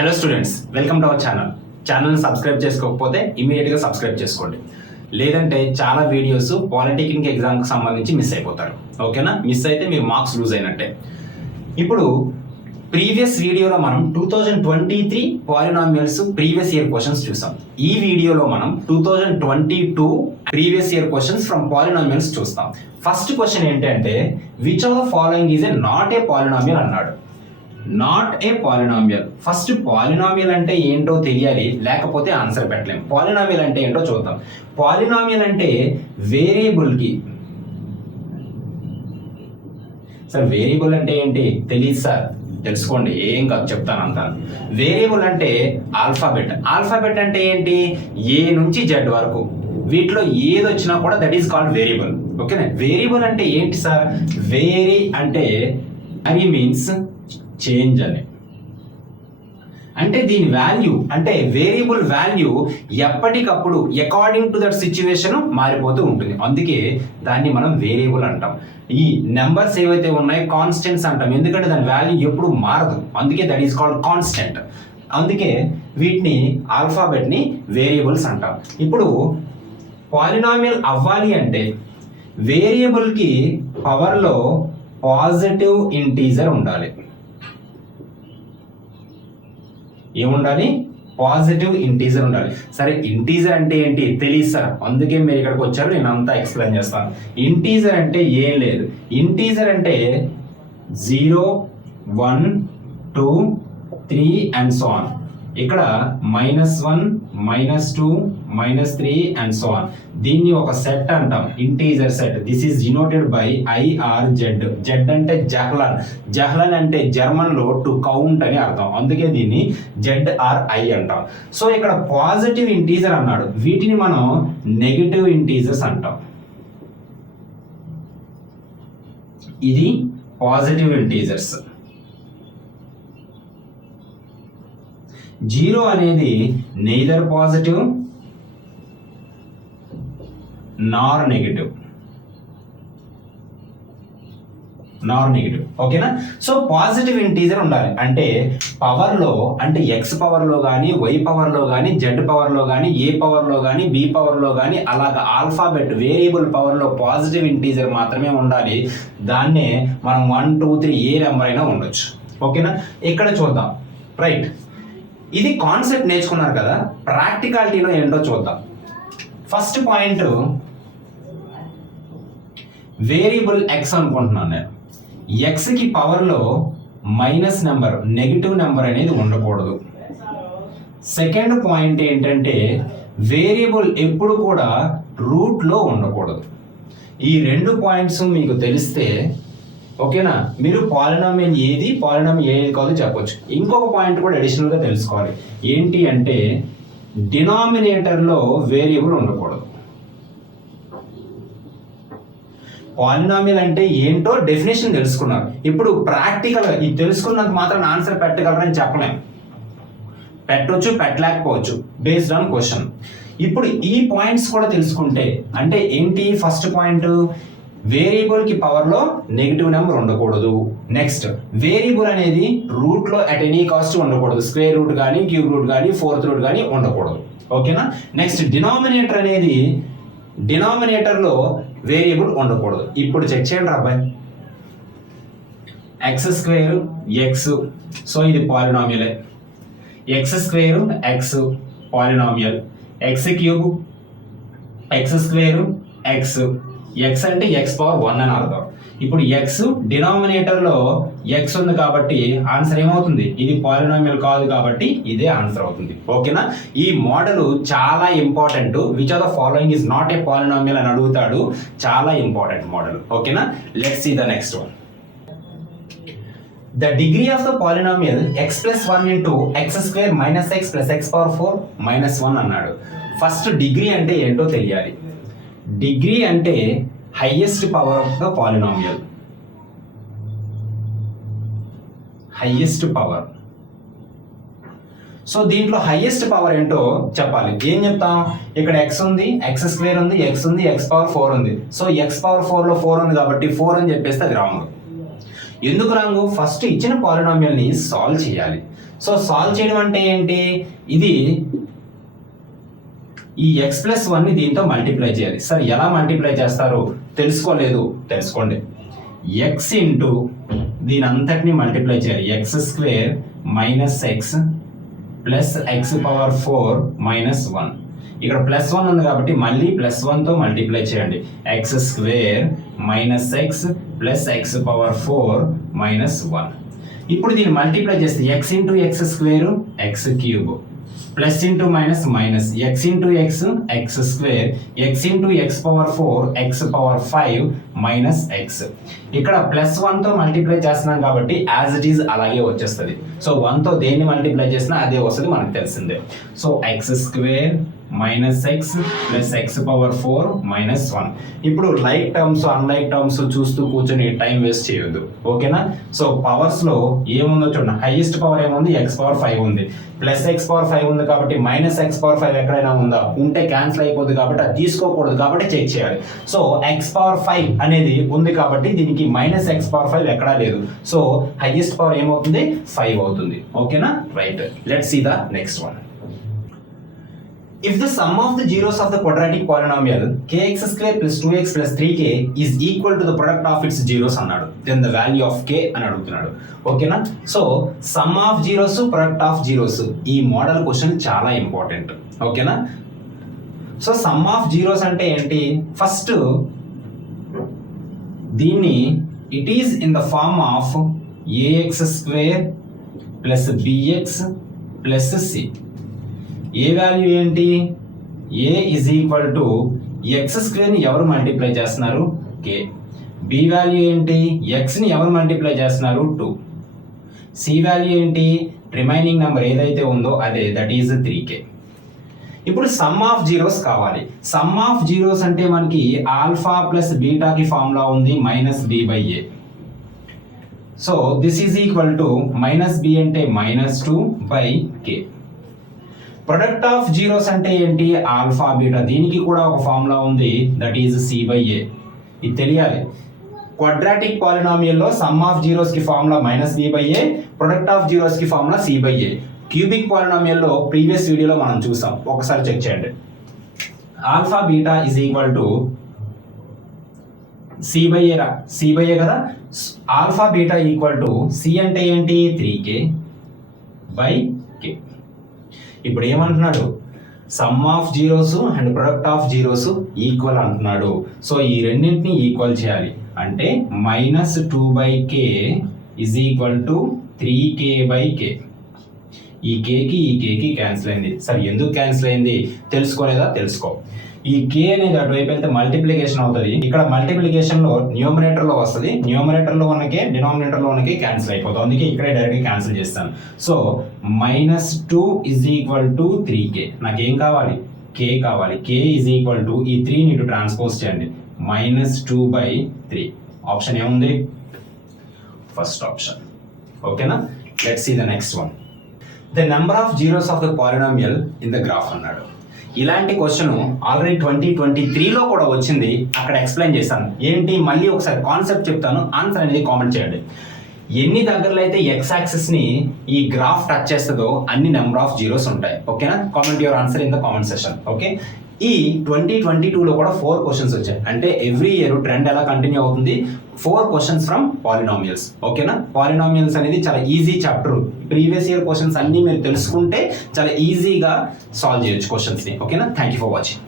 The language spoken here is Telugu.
Hello students, welcome to our ఛానల్ని సబ్స్క్రైబ్ చేసుకోకపోతే ఇమీడియట్గా సబ్స్క్రైబ్ చేసుకోండి. లేదంటే చాలా వీడియోస్ పాలిటెక్నిక్ ఎగ్జామ్కి సంబంధించి మిస్ అయిపోతారు. ఓకేనా? మిస్ అయితే మీరు మార్క్స్ లూజ్ అయినట్టే. ఇప్పుడు ప్రీవియస్ వీడియోలో మనం 2023 పాలినామియల్స్ ప్రీవియస్ ఇయర్ క్వశ్చన్స్ చూసాం. ఈ వీడియోలో మనం 2022 previous year questions from polynomials చూస్తాం. ఫస్ట్ క్వశ్చన్ ఏంటంటే, which of the following is not a polynomial అన్నాడు. Not a polynomial. First polynomial అంటే ఏంటో తెలియాలి, లేకపోతే ఆన్సర్ పెట్టలేం. పాలినామియల్ అంటే ఏంటో చూద్దాం. పాలినామియల్ అంటే వేరియబుల్కి, సార్ వేరియబుల్ అంటే ఏంటి తెలియదు సార్, తెలుసుకోండి, ఏం కాదు చెప్తాను అంతా. వేరియబుల్ అంటే ఆల్ఫాబెట్. ఆల్ఫాబెట్ అంటే ఏంటి? ఏ నుంచి జెడ్ వరకు, వీటిలో ఏది వచ్చినా కూడా దట్ ఈస్ కాల్డ్ వేరియబుల్. ఓకేనా? వేరియబుల్ అంటే ఏంటి సార్? వేరీ అంటే అని మీన్స్ చేంజ్ అని, అంటే దీని వాల్యూ అంటే వేరియబుల్ వాల్యూ ఎప్పటికప్పుడు అకార్డింగ్ టు దట్ సిచ్యువేషన్ మారిపోతూ ఉంటుంది. అందుకే దాన్ని మనం వేరియబుల్ అంటాం. ఈ నెంబర్స్ ఏవైతే ఉన్నాయో కాన్స్టెంట్స్ అంటాం, ఎందుకంటే దాని వాల్యూ ఎప్పుడు మారదు. అందుకే దట్ ఈస్ కాల్డ్ కాన్స్టెంట్. అందుకే వీటిని ఆల్ఫాబెట్ని వేరియబుల్స్ అంటాం. ఇప్పుడు పాలినామియల్ అవ్వాలి అంటే వేరియబుల్కి పవర్లో పాజిటివ్ ఇంటీజర్ ఉండాలి. ఏముండాలి? పాజిటివ్ ఇంటీజర్ ఉండాలి. సరే, ఇంటీజర్ అంటే ఏంటి తెలియదు సార్, అందుకే మీరు ఇక్కడికి వచ్చారు, నేను అంతా ఎక్స్ప్లెయిన్ చేస్తాను. ఇంటీజర్ అంటే ఏం లేదు. ఇంటీజర్ అంటే 0, 1, 2, 3 అండ్ సో ఆన్. ఇక్కడ -1, -2, -3 అండ్ సో ఆన్. దీన్ని ఒక సెట్ అంటాం, integer set. This is denoted by IRZ. Z అంటే జహ్లన్. జహ్లన్ అంటే జర్మన్ లో టు కౌంట్ అని అర్థం, అందుకే దీన్ని ZRI అంటాం. సో ఇక్కడ పాజిటివ్ ఇంటీజర్ అన్నాడు, వీటిని మనం నెగటివ్ ఇంటీజర్స్ అంటాం. ఇది పాజిటివ్ ఇంటీజర్స్. 0 అనేది నెయిదర్ పాజిటివ్ నార్ నెగటివ్. ఓకేనా? సో పాజిటివ్ ఇంటీజర్ ఉండాలి అంటే పవర్లో, అంటే ఎక్స్ పవర్లో కానీ, వై పవర్లో కానీ, జెడ్ పవర్లో కానీ, ఏ పవర్లో కానీ, బి పవర్లో కానీ, అలాగా ఆల్ఫాబెట్ వేరియబుల్ పవర్లో పాజిటివ్ ఇంటీజర్ మాత్రమే ఉండాలి. దాన్నే మనం 1, 2, 3 ఏ నెంబర్ అయినా ఉండొచ్చు. ఓకేనా? ఇక్కడ చూద్దాం. రైట్, ఇది కాన్సెప్ట్ నేర్చుకున్నారు కదా, ప్రాక్టికాలిటీలో ఏంటో చూద్దాం. ఫస్ట్ పాయింట్, వేరియబుల్ ఎక్స్ అనుకుంటున్నాను నేను. ఎక్స్కి పవర్లో మైనస్ నెంబర్, నెగిటివ్ నెంబర్ అనేది ఉండకూడదు. సెకండ్ పాయింట్ ఏంటంటే, వేరియబుల్ ఎప్పుడు కూడా రూట్లో ఉండకూడదు. ఈ రెండు పాయింట్స్ మీకు తెలిస్తే ఓకేనా, మీరు పాలినామియల్ ఏది, పాలినామియల్ ఏది కాదు చెప్పొచ్చు. ఇంకొక పాయింట్ కూడా అడిషనల్గా తెలుసుకోవాలి. ఏంటి అంటే, డినామినేటర్లో వేరియబుల్ ఉండకూడదు. పాలినామియల్ అంటే ఏంటో డెఫినేషన్ తెలుసుకున్నారు. ఇప్పుడు ప్రాక్టికల్గా ఇది తెలుసుకున్నంత మాత్రం ఆన్సర్ పెట్టగలరని చెప్పలేము. పెట్టవచ్చు, పెట్టలేకపోవచ్చు, బేస్డ్ ఆన్ క్వశ్చన్. ఇప్పుడు ఈ పాయింట్స్ కూడా తెలుసుకుంటే, అంటే ఏంటి? ఫస్ట్ పాయింట్, వేరియబుల్కి పవర్లో నెగిటివ్ నెంబర్ ఉండకూడదు. నెక్స్ట్, వేరియబుల్ అనేది రూట్లో అట్ ఎనీ కాస్ట్ ఉండకూడదు. స్క్వేర్ రూట్ కానీ, క్యూబ్ రూట్ కానీ, ఫోర్త్ రూట్ కానీ ఉండకూడదు. ఓకేనా? నెక్స్ట్, డినామినేటర్ అనేది, డినామినేటర్లో వేరియబుల్ ఉండకూడదు. ఇప్పుడు చెక్ చేయండి అబ్బాయి. ఎక్స్ స్క్వేర్ ఎక్స్, సో ఇది పాలినామియలే. X square x polynomial. X cube x square x, x అంటే ఎక్స్ పవర్ 1 అని అర్థం. ఇప్పుడు ఎక్స్ డినామినేటర్లో ఎక్స్ ఉంది కాబట్టి ఆన్సర్ ఏమవుతుంది? ఇది పాలినామియల్ కాదు కాబట్టి ఇదే ఆన్సర్ అవుతుంది. ఓకేనా? ఈ మోడల్ చాలా important. Which are the following is not a polynomial అని అడుగుతాడు, చాలా ఇంపార్టెంట్ మోడల్. ఓకేనా? Let's see the next one. The degree of the polynomial x plus 1 into x square minus x plus x power 4 minus 1 అన్నాడు. ఫస్ట్ డిగ్రీ అంటే ఏంటో తెలియాలి. డిగ్రీ అంటే highest power of the polynomial. Highest power. So దీంట్లో హైయెస్ట్ పవర్ ఏంటో చెప్పాలి. ఏం చెప్తాం? ఇక్కడ ఎక్స్ ఉంది, ఎక్స్ స్క్వేర్ ఉంది, ఎక్స్ ఉంది, ఎక్స్ పవర్ 4 ఉంది. సో ఎక్స్ పవర్ 4లో 4 ఉంది కాబట్టి 4 అని చెప్పేస్తే అది రాంగ్. ఎందుకు రాంగ్? ఫస్ట్ ఇచ్చిన పాలినామియల్ని సాల్వ్ చేయాలి. సో సాల్వ్ చేయడం అంటే ఏంటి, ఇది ఈ ఎక్స్ ప్లస్ వన్ని దీంతో మల్టిప్లై చేయాలి. సార్ ఎలా మల్టిప్లై చేస్తారు తెలుసుకోలేదు, తెలుసుకోండి. ఎక్స్ ఇంటూ దీని అంతటిని మల్టిప్లై చేయాలి. X square minus X plus X power 4 minus 1. ఇక్కడ ప్లస్ 1 ఉంది కాబట్టి మళ్ళీ ప్లస్ 1తో మల్టిప్లై చేయండి. X square minus X plus X power 4 minus 1. ఇప్పుడు దీన్ని మల్టిప్లై చేస్తే X into X square X cube plus into minus minus X into X X square X into X power 4 X power 5 minus X. ఇక్కడ ప్లస్ 1తో మల్టిప్లై చేస్తున్నాం కాబట్టి యాజ్ ఇట్ ఈజ్ అలాగే వచ్చేస్తుంది. సో 1తో దేన్ని మల్టిప్లై చేసినా అదే వస్తుంది, మనకు తెలిసిందే. So X square minus X plus X power 4 minus 1. ఇప్పుడు లైక్ టర్మ్స్ అన్లైక్ టర్మ్స్ చూస్తూ కూర్చొని టైం వేస్ట్ చేయొద్దు, ఓకేనా. సో పవర్స్ లో ఏముందో చూడండి. హైయెస్ట్ పవర్ ఏముంది, ఎక్స్ పవర్ 5 ఉంది. ప్లస్ ఎక్స్ పవర్ 5 ఉంది కాబట్టి మైనస్ ఎక్స్ పవర్ 5 ఎక్కడైనా ఉందా, ఉంటే క్యాన్సిల్ అయిపోద్ది కాబట్టి అది తీసుకోకూడదు కాబట్టి చెక్ చేయాలి. సో ఎక్స్ పవర్ 5 అనేది ఉంది కాబట్టి దీనికి మైనస్ ఎక్స్ పవర్ 5 ఎక్కడా లేదు. సో హైయెస్ట్ పవర్ ఏమవుతుంది, 5 అవుతుంది, ఓకేనా. Right, let's see the next one. If the sum of the zeros of the quadratic polynomial kx square plus 2x plus 3k is equal to the product of its zeros అన్నాడు, then the value of k అని అడుగుతున్నాడు, ఓకేనా. So sum of zeros product of zeros, ఈ మోడల్ క్వశ్చన్ చాలా ఇంపార్టెంట్, ఓకేనా. సో సమ్ ఆఫ్ జీరోస్ అంటే ఏంటి, ఫస్ట్ దీన్ని it is in the form of ax square plus bx plus c. A value ఏంటి, A is equal to X స్క్వేర్ని ఎవరు మల్టిప్లై చేస్తున్నారు, కే. బి వాల్యూ ఏంటి, ఎక్స్ని ఎవరు మల్టిప్లై చేస్తున్నారు, 2. సి వాల్యూ ఏంటి, రిమైనింగ్ నెంబర్ ఏదైతే ఉందో అదే, దట్ ఈజ్ 3k. ఇప్పుడు సమ్ ఆఫ్ జీరోస్ కావాలి. సమ్ ఆఫ్ జీరోస్ అంటే మనకి ఆల్ఫా ప్లస్ బీటాకి ఫార్ములా ఉంది, minus b by a. So this is equal to minus b అంటే minus 2 by k. Product of zeros అంటే ఏంటి, ఆల్ఫా బీటా, దీనికి కూడా ఒక ఫార్ములా ఉంది, that is c by a. ఇది తెలియాలి. క్వాడ్రాటిక్ పాలినామియల్లో సమ్ ఆఫ్ జీరోస్ కి formula minus b by a, product of zeros కి formula c by a. Cubic పాలినామియల్లో ప్రీవియస్ వీడియోలో మనం చూసాం, ఒకసారి చెక్ చేయండి. Alpha beta is equal to c by a, c by a కదా. Alpha beta equal to c అంటే ఏంటి, 3k బై కే. ఇప్పుడు ఏమంటున్నాడు, sum of zeros and product of zeros equal అంటున్నాడు. సో ఈ రెండింటిని ఈక్వల్ చేయాలి అంటే minus 2 by k is equal to 3k by కే. ఈ కేకి క్యాన్సిల్ అయింది. సరే ఎందుకు క్యాన్సిల్ అయింది తెలుసుకోలేదా, తెలుసుకో. ఈ కే అనేది అటువైపు వెళ్తే మల్టిప్లికేషన్ అవుతుంది. ఇక్కడ మల్టిప్లికేషన్ లో న్యూమరేటర్ లో వస్తుంది, న్యూమరేటర్ లో ఉన్నకే డినామినేటర్ లో ఉన్నకే క్యాన్సిల్ అయిపోతుంది. అందుకే ఇక్కడే డైరెక్ట్ క్యాన్సిల్ చేస్తాను. So minus 2 is equal to 3k. నాకేం కావాలి, కే కావాలి. కే ఇజ్ ఈక్వల్ టు ఈ 3ని ఇటు ట్రాన్స్పోజ్ చేయండి, మైనస్ 2 బై 3. ఆప్షన్ ఏముంది, ఫస్ట్ ఆప్షన్, ఓకేనా. Let's see the next one. The number of zeros of the polynomial in the graph అన్నాడు. ఇలాంటి క్వశ్చన్ ఆల్రెడీ 2023లో కూడా వచ్చింది, అక్కడ ఎక్స్ప్లెయిన్ చేశాను. ఏంటి, మళ్ళీ ఒకసారి కాన్సెప్ట్ చెప్తాను, ఆన్సర్ అనేది కామెంట్ చేయండి. ఎన్ని దగ్గరలో అయితే ఎక్స్ యాక్సిస్ ని ఈ గ్రాఫ్ టచ్ చేస్తుందో అన్ని నెంబర్ ఆఫ్ జీరోస్ ఉంటాయి, ఓకేనా. Comment your answer in the comment session, okay. ఈ 2022లో కూడా 4 క్వశ్చన్స్ వచ్చాయి. అంటే ఎవ్రీ ఇయర్ ట్రెండ్ ఎలా కంటిన్యూ అవుతుంది, 4 క్వశ్చన్స్ ఫ్రమ్ పాలినామియల్స్, ఓకేనా. పాలినామియల్స్ అనేది చాలా easy chapter. Previous year questions అన్ని మీరు తెలుసుకుంటే చాలా ఈజీగా సాల్వ్ చేయొచ్చు క్వశ్చన్స్ని, ఓకేనా. Thank you for watching.